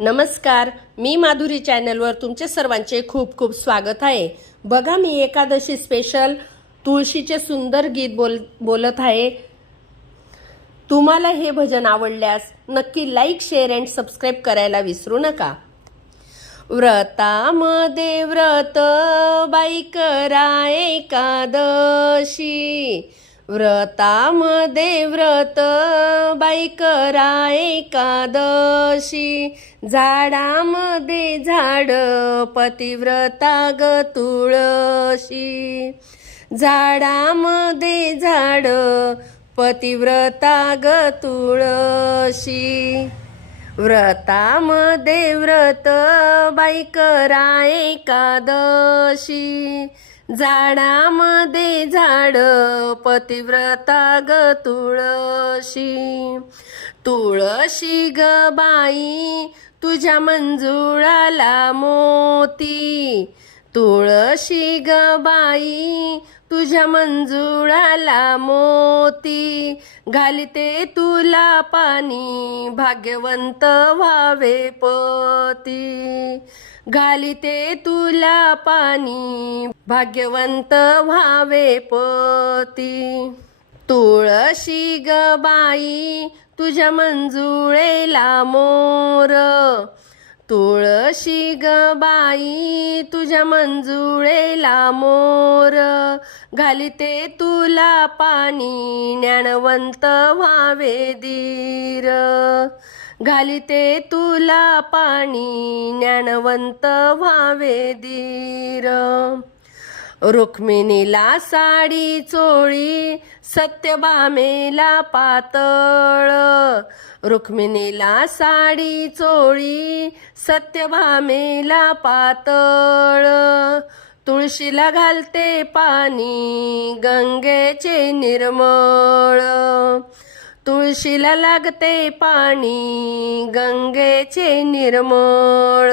नमस्कार, मी माधुरी चॅनलवर तुमचे सर्वांचे खूप खूप स्वागत आहे। बघा, मी एकादशी स्पेशल तुळशीचे सुंदर गीत बोलत आहे। तुम्हाला हे भजन आवडल्यास नक्की लाईक, शेअर अँड सबस्क्राईब करायला विसरू नका। व्रतामध्ये व्रत बाई करा एकादशी, व्रतामध्ये व्रत बाई करा एकादशी, झाडामध्ये झाड पतिव्रता ग तुळशी, झाडामध्ये झाड पतिव्रता ग तुळशी, व्रतामध्ये व्रत बाई करा एकादशी, झाडामध्ये झाड पतिव्रता ग तुळशी, तुळशी ग बाई तुझ्या मंजुळाला मोती, तुळशी ग बाई तुझ्या मंजुळाला मोती, घालते तुला पाणी भाग्यवंत व्हावे पती, घालते तुला पाणी भाग्यवंत व्हावे पती, तुळशी ग बाई तुझ्या मंजुळेला मोर, तुळशी ग बाई तुझ्या मंजुळेला मोर, घालते तुला पाणी ज्ञानवंत व्हावे धीर, घालते तुला पाणी ज्ञानवंत व्हावे धीर, रुक्मिणीला साडी चोळी सत्यभामेला पातळ, रुक्मिणीला साडी चोळी सत्यभामेला पातळ, तुळशीला घालते पाणी गंगेचे निर्मळ, तुळशीला लागते पाणी गंगेचे निर्मळ,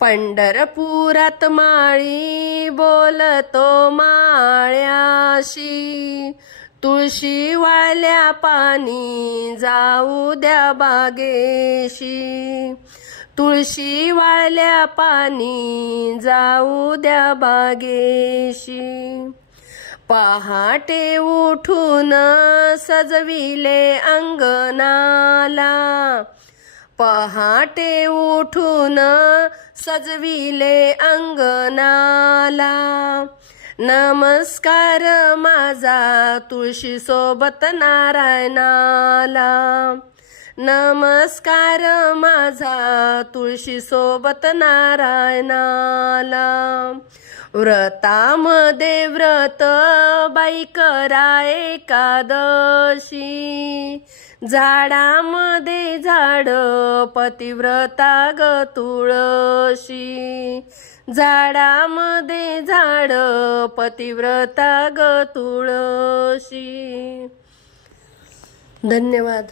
पंढरपुरात माळी बोलतो माळ्याशी, तुळशी वाळल्या पाणी जाऊ द्या बागेशी, तुळशी वाळल्या पाणी जाऊ द्या बागेशी, पहाटे उठून सजविले अंगणाला, पहाटे उठून सजविले अंगणाला, नमस्कार माझा तुळशी सोबत नारायणाला, नमस्कार माझा तुळशी सोबत नारायणाला, व्रतामध्ये व्रत बाई करा एकादशी, झाडामध्ये झाड पतिव्रता ग तुळशी, झाडामध्ये झाड पतिव्रता ग तुळशी। धन्यवाद।